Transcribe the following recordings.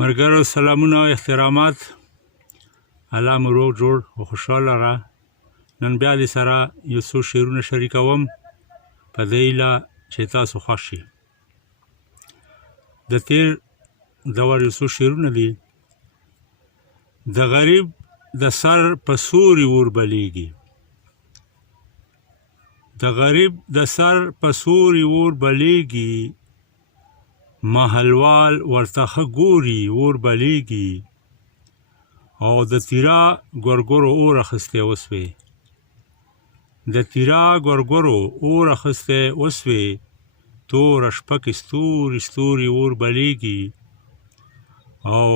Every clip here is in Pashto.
ملګرو سلامونه او احترامات. الله مو روغ جوړ او خوشحاله را. نن بیا دې سره یو څو شعرونه شریکوم په دې هیله چې تاسو خوښ شي. د تېر دور یو څو شعرونه دي. د غریب د سر په سوري ور بلیږي، د غریب د سر په سوري ور بلیږي، محلوال ورته ښه ګوري ور بلیږي، او د تیرا ګورګورو اور اخیستی وسوې، د تیرا ګورګورو اور اخیستی وسوې، توره شپه کې ستوري ستوري اور بلیږي، او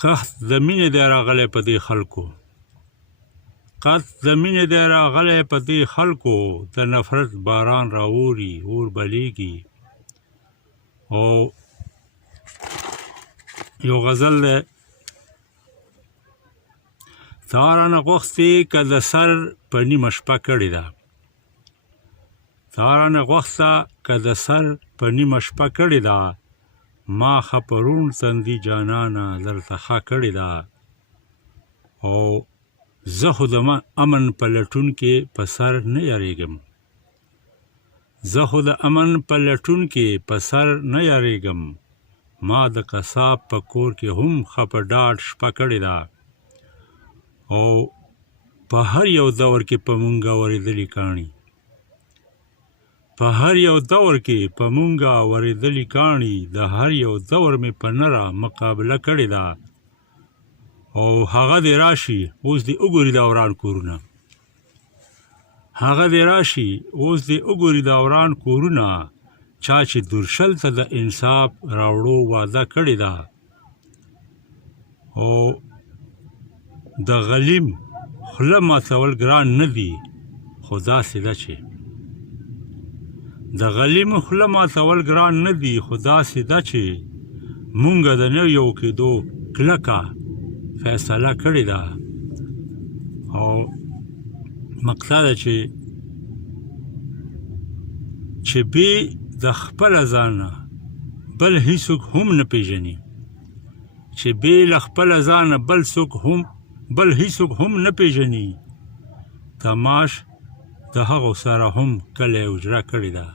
قحط د مینې دی راغلی په دې خلکو، قحط د مینې دی راغلی په دې خلکو، د نفرت باران راوري اور بلیږي. او یو غزل دی: تا رانه غوښتې که د سر په نیمه شپه کړې ده، تا رانه غوښته که د سر په نیمه شپه کړې ده، ما ښه په روڼ تندي جانانه درته ښه کړې ده، او زه خو د امن په لټون کې په سر نه یریږم، زه خو د امن په لټون کې په سر نه یریږم، ما د قصاب په کور کې هم ښه په ډاډ شپه کړې ده، او په هر یو دور کې په مونږه اورېدلي کاڼي، په هر یو دور کې په مونږه اورېدلي کاڼي، د هر یو دور مې په نره مقابله کړې ده، او هغه دې راشي اوس دې وګوري د وران کورونه، هغه دې راشي اوس دې وګوري د وران کورونه، چا چې درشل ته د انصاف راوړو وعده کړې ده، او د غلیم خوله ماتول ګران نه دي، خو داسې ده چې د غلیم خوله ماتول ګران نه دي، خو داسې ده چې مونږه د نه یو کېدو کلکه فیصله کړې ده، او مقطع ده چې بې د خپله ځانه بل هیڅوک هم نه پېژني، چې بې له خپله ځانه بل هیڅوک هم نه پېژني، تماش د هغو سره هم کله اجرا کړې ده.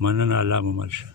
مننه، الله مو مل شه.